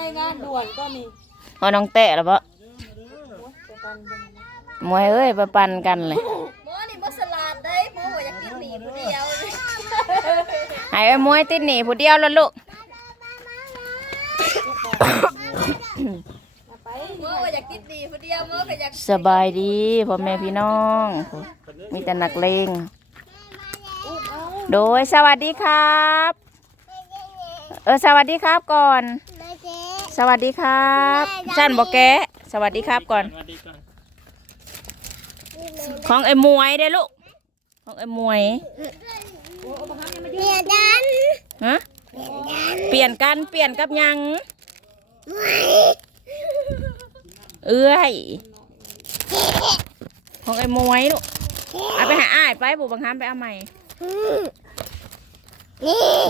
รายงานด่วนก็มีพอน้องแตะแล้วบ่จะกันยังไงมวยเอ้ยไปปั่นกันเลยหมอนี่บ่สลัดได้หมอบ่อยากกินหมี่ผู้เดียวให้ไอ้มวยติดหนีผู้เดียวแล้วลูกมาไปหมอบ่อยากกินหมี่ผู้เดียวหมอก็อยากสบายดีพ่อแม่พี่น้อง มีแต่นักเลงอุ้มเอาโดยสวัสดีครับ เออสวัสดีครับก่อน สวัสดีครับฉันบอกแกะสวัสดีครับก่อนของไอ้มวยเด้อลูก ของไอ้มวยฮะ เปลี่ยนกันเปลี่ยนกับหยัง เอ้ยของไอ้มวยลูกเอาไปหาอ้ายไปบุบังคับไปเอาใหม่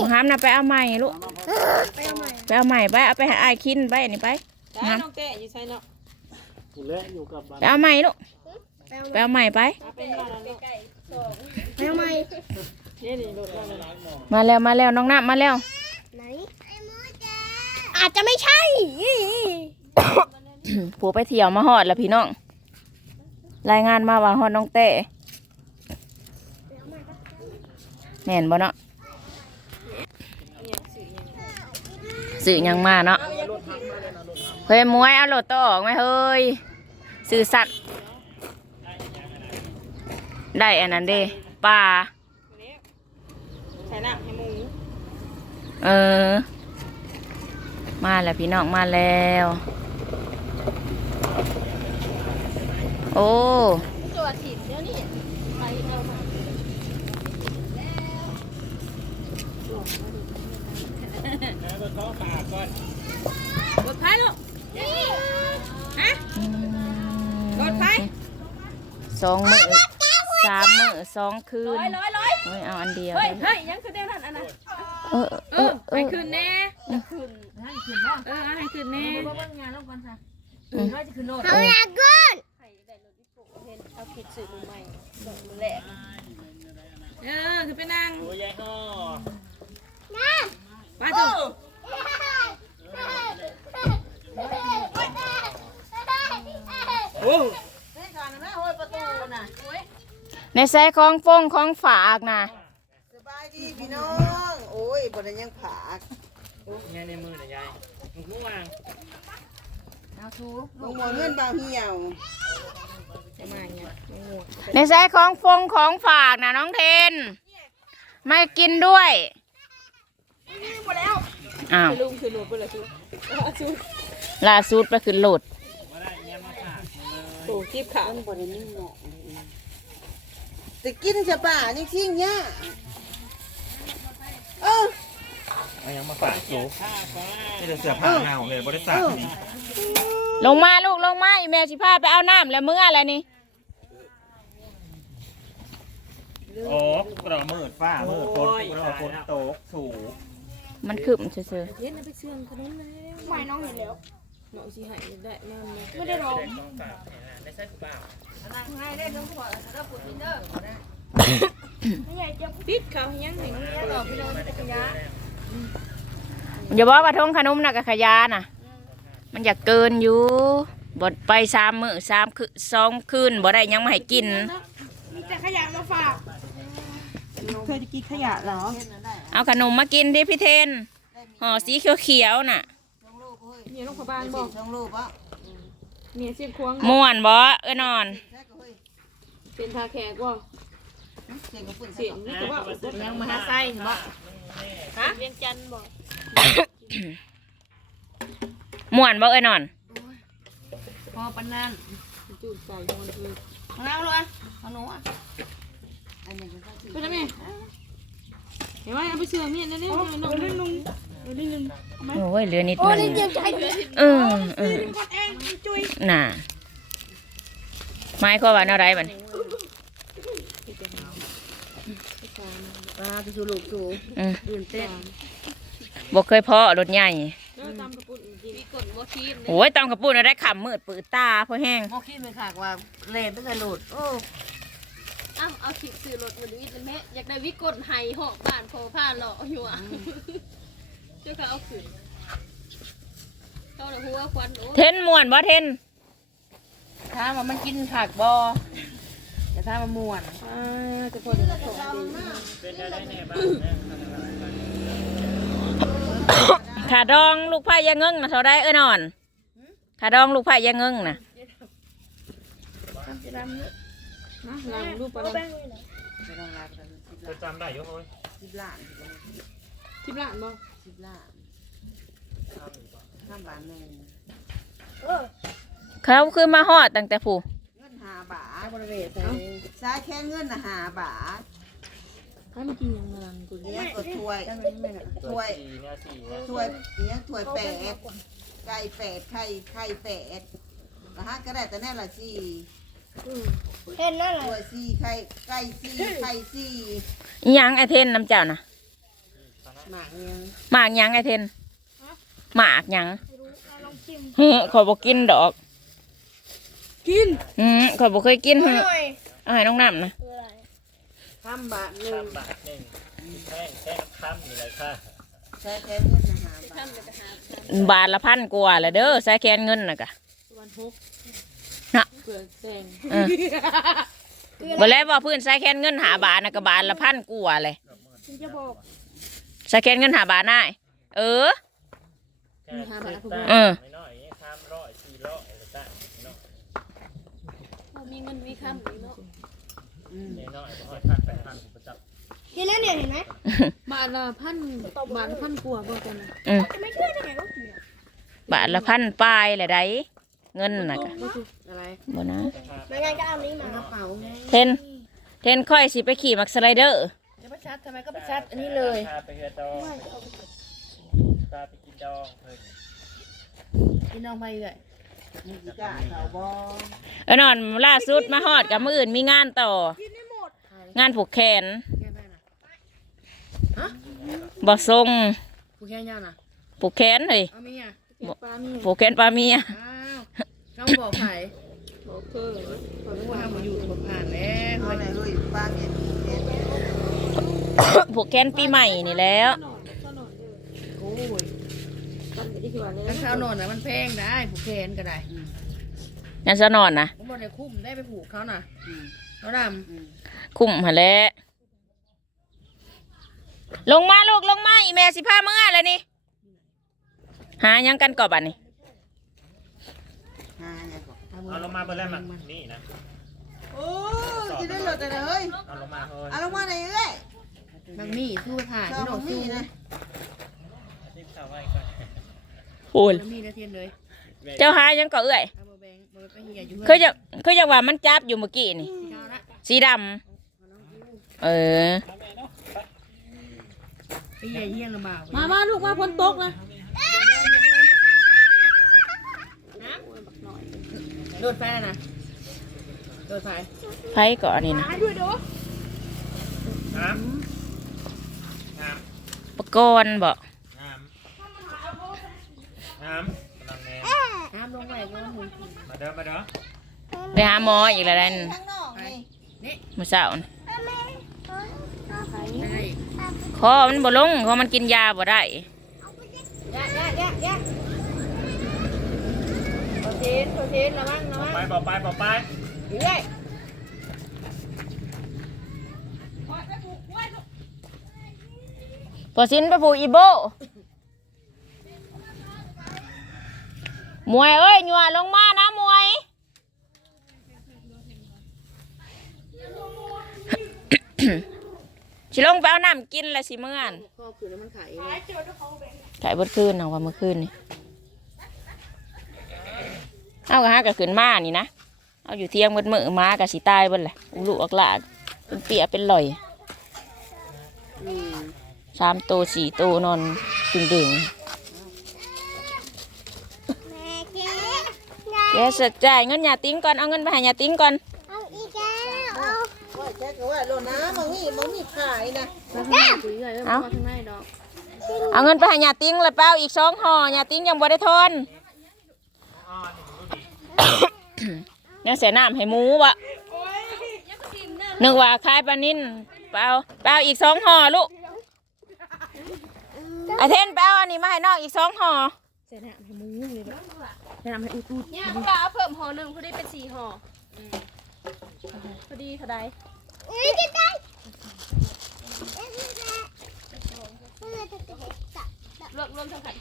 บังคับนะไปเอาใหม่ลูกไปเอาใหม่ไปเอาไปหาอ้ายคินไปอันนี้ไปใช่น้องแกะอยู่ใช่เนาะกูและอยู่กับบ้านไปเอาใหม่ลูกไปเอาใหม่ไปมาเป็นมาแล้วเนาะทำไมนี่นี่รถเราเลยมาแล้วมาแล้วน้องน้ำมาแล้วไหนอาจจะไม่ใช่ผัวไปเที่ยวมาหอดแล้วพี่น้อง รายงานมาว่าหอดน้องเต้แม่นบ่เนาะ สื่อหยังมาเนาะเฮ้ยมวยเอาโหลดต่อออกไหมเฮ้ยสื่อสัตว์ได้อันนั้นเด้ปลาใช่ละให้หมูเออ มาแล้วพี่น้องมาแล้ว โอ้ตัวถิ่นเดี๋ยวนี้ไปเอามา รถไฟลูกฮะรถไฟสองมือสามมือสองคืนร้อยร้อยร้อยโอ้ยเอาอันเดียวเฮ้ยเด้อเฮ้ยยังคือเดียวนั่นอันนั้นเออเอเอออเอไปอคืนแน่คืนให้คืนเนาะเออให้คืนแน่เขาอยากกินใครได้รถวิโก้เห็นเอาคิดสื่อมือใหม่ดอกมือแหลกเออคือไปนั่งตัวยายห่อไปเถอะโอ้ ในใส่ของฟงของฝากนะสบายดีพี่น้อง โอ้ยบ่ได้ยังผากยายในมือน่ะยายมึงกูวางมึงหมอเงินบางเหี่ยวมาเนี่ยไม่งวในใส่ของฟงของฝากนะน้องเทน ไม่กินด้วย อ้าวลุงคือหนูไปเลยคือชูล่าสุดไปขึ้นโหลดมาได้เงี้ยมาฝากมึงเลยโอ้กีบขาบ่ได้มีเหมาะจะกินจะป่านี่ทิ้งยากเออเอายังมาฝากสูนี่เดี๋ยวเสือผ้าเน่าเลยบริษัทนี่ลงมาลูกลงมาอีแม่สิพาไปเอาน้ำแล้วเมื่อแล้วนี่โอ้กระมืดฟ้ามืดฝนกระฝนตกสูง มันขึ้นเฉยเย็นไปเชื่องขนมแล้วไม่น้องเห็นแล้วน้องสิหายได้แน่นเลยไม่ได้ร้องได้ใส่กูเปล่าปิดเขายังไงน้องตอบพี่น้องจะขยะๆอย่าบอกว่าทงขนมน่ะกับขยาน่ะ มันอยากเกินอยู่บดไปสามมื้อสามคืนสองคืนบ่ได้ยังไม่ให้กินมีแต่ขยะมาฝากเคยจะกินขยะเหรอ เอาขนมมากินดิพี่เทนห่อสีเขียวๆน่ะเนี่ยน้องพบางบสิอบกสองโลปะเนี่ยเสียบควงม่วนบ่เอ้อนอนใช่ก็เฮ้ยเป็นทาแขกว่าเสียงกับปุ่นเสียงนี่ก็ว่ายังมาหาไส้บ่ฮะเวียงจันทร์บอกม่วนบ่เอ้อนอนพอปานนั้นจูดใส่มันคือของเราเลยของหนูอะอันนี้ก็สิไป ทำไมเห็นไหมเอาไปเชื่อเมียนั่นนี่น้องนั่นลุงนั่นลุงโอ้ยเหลือนิดนึงเออเออน่ะไม้ข้อว่าอะไรบัดนปลาไปสู่ลูกสู่อืมตื่นเต้นบ่เคยเพาะรถใหญ่เออตามกระปุกกินมีกดบ่คีมโอ้ยตอนกระปุ้นเราได้ขำมืดปืดตาเพราะแห้งหมอคิดไปขากว่าเล่นไปใส่หลุดโอ้ อ้าวเอาขีดซื้อรถมาดูวิทย์แม่อยากได้วิกลไห้หอกบ้านโคผ้าหล่ออยู่อะเจ้าก็เอาขืนควันโอ้เทนม่วนบ่เทนถามว่ามันกินผักบ่จะถามว่าม่วนจะพอจะส่งดีเป็นได้ได้แน่บ้างนะขาดองลูกไผ่ยาเงิงนะเท่าได้เอ้อนอนขาดองลูกไผ่ยาเงิงนะ นะล้างรูปปลาไม่ต้องรับกันสิบจะล้านจำได้อยุ่งเลยสิบล้านทิพย์ล้านบ่สิบล้านห้าบาทหนึ่งเขาคือมาฮอดตั้งแต่ผู้เงินหาบาทบริเวณใส่ใช้แค่เงินนะหาบาทให้มันกินยังลังกูเลี้ยงก็ถ้วยถ้วยสี่เนี่ยสี่เนี่ยถ้วยเลี้ยถ้วยแปดไก่แปดไข่ไข่แปดละห้าก็ได้แต่แน่ละสี่ เห็นนั่นแหละถ้วยสี่ไข่ไก่สี่ไข่สี่อิหยังไอเทนน้ำเจ้านะหมากเงี้ยหมากหยังไอเทนหมากหยังเฮ้ขอยบอกกินดอก กินอืมขอยบอกเคยกินเฮ้เอาให้น้องน้ำนะห้าบาทหนึ่ข้างมบาทหนึ่งแป้งแป้งข้ามอยู่เลยค่ะใช้แค่เงินนะห้าบาทบาทละพันกว่าแหละเด้อใส่แคนเงินน่ะกะวันหก น่ะเปลือกแตงเออบ่แล้วว่าพื้นใส่แคนเงินหาบาทน่ะก็บาทละพันกว่าเลยจะบอกใส่แคนเงินหาบาทได้เออแค่สิบเออ ไม่น้อยอย่างเงี้ยข้ามร้อยสี่ร้อยอะไรต่างเนาะมีเงินมีคำมีเนาะเนี่ยน้อยร้อยพันแปดพันผมประจับทีนั้นเนี่ยเห็นไหมบาทละพันบาทละพันกว่าบ่กันนะอืมจะไม่เชื่อได้ไงว่าเสียบาทละพันปลายแหละได้เงินน่ะกะอะไร บ่นะไม่งั้นก็เอานี้มากระเป๋าไงเทน เทนค่อยสิไปขี่มักสไลเดอร์จะมาชัดทำไมก็ไปชัดอันนี้เลยพาไปเฮือดองพาไปกินดองเพิ่นพี่น้องไปเลยมีกี่กะเขาบอเออนอนล่าสุดมาฮอดกับมืออื่นมีงานต่อ งานผูกแขนแค่แม่น่ะบ่ทรงผู้แค่ย่าน่ะผูกแขนเลยเอามีอะปลามีผูกแขนปลาเมียอ้าวน้องบอกไผ่ บออขอรู้ว่าว่ามาอยู่กับผ่านแล้วเอาไหนลุยป้าเมียผูกแขนปีใหม่นี่แล้ว โอ้ยตอนนี้คือว่าเนี่ยถ้าข้าวนอนนะมันแพงได้ผูกแขนก็ได้งานจะนอนนะผมบอกในคุ้มได้ไปผูกเขาน่ะเขาดคุ้มหาแล้วลงมาลูกลงมาอีแม่สิพาเมื่อเลยนี่ หายังกันก่อบัดนี่ เนี่ยก่อนเอาลงมาเบอร์แรกมานี่นะ โอ้ยจะได้หลดอะไรเฮ้ยเอาลงมาเฮ้ยเอาลงมาไหนเอ้ยมันมีสู้ผ่านพี่น้องสู้นะที่ข่าวไว้ก่อนโอ้ยมันมีนะเทียนเลยเจ้าหายังก่อเอื้อยเอามาแบงมาไปเฮียอยู่คือจะคือจะว่ามันจับอยู่เมื่อกี้นี่ที่เขาละสีดำเออ ไปเฮียเฮียลำบากมามาลูกมาพ้นตกนะ โดดไฟนะโดดไฟไผก่อนนี่นะหาด้วยดูน้ำน้ปกรณ์บ่ำน้ำน้ำกำลังแน่น้ำลงไปก็มึงมาเด้อมาเด้อไปหาหมออีกแล้วนั่นข้างนอกนี่มื้อเช้าน่ะได้คอมันบ่ลงเพราะมันกินยาบ่ได้ยากยากยากยากโปรตีนโปรตีนระวังระวัง ไปบอกไปบอกไปเรื่อยพอสินไปผูกอีโบมวยเอ้ยหยัวลงมานะมวย สิลงไปเอาน้ำกินแล้วสิเมื่อนข้อคือแล้วมันขายเองขายเบดคืนเอาว่าเมื่อคืนนี่ เอากระหากระขึ้นมานี่นะเอาอยู่เที่ยงเบดมือมากะสิตายบดแหละอุลุอักลากเป็นเปียเป็นลอยสามโตวสี่โตวนอนดึงดึงแม่เจ๊ๆแกสร็จจ่ายเงินยาติ้งก่อนเอาเงินไปให้ยาติ้งก่อนเอาอีกแล้วเอาว่าแจ็คก็ว่าโลน้ำมันนี่มันมีขายนะมายนะเอาเงินไปให้ยาติ้งแล้วเปล่าอีกสองห่อยาติ้งยังบ่ได้ทน ยังเสียน้ำให้หมูวะนึกว่าขายปลานิ่นเปล่าเปล่าอีกสองห่อลูกไอเทนเปล่าอันนี้มาให้น้องอีกสองห่อใส่น้ำให้มึงเลยเด้อใส่น้ำให้อุดเนี่ยพวกเราเอาเพิ่มห่อหนึ่งพอดีเป็นสี่ห่ออพอดีเท่าใดรวมรวมทั้งขัน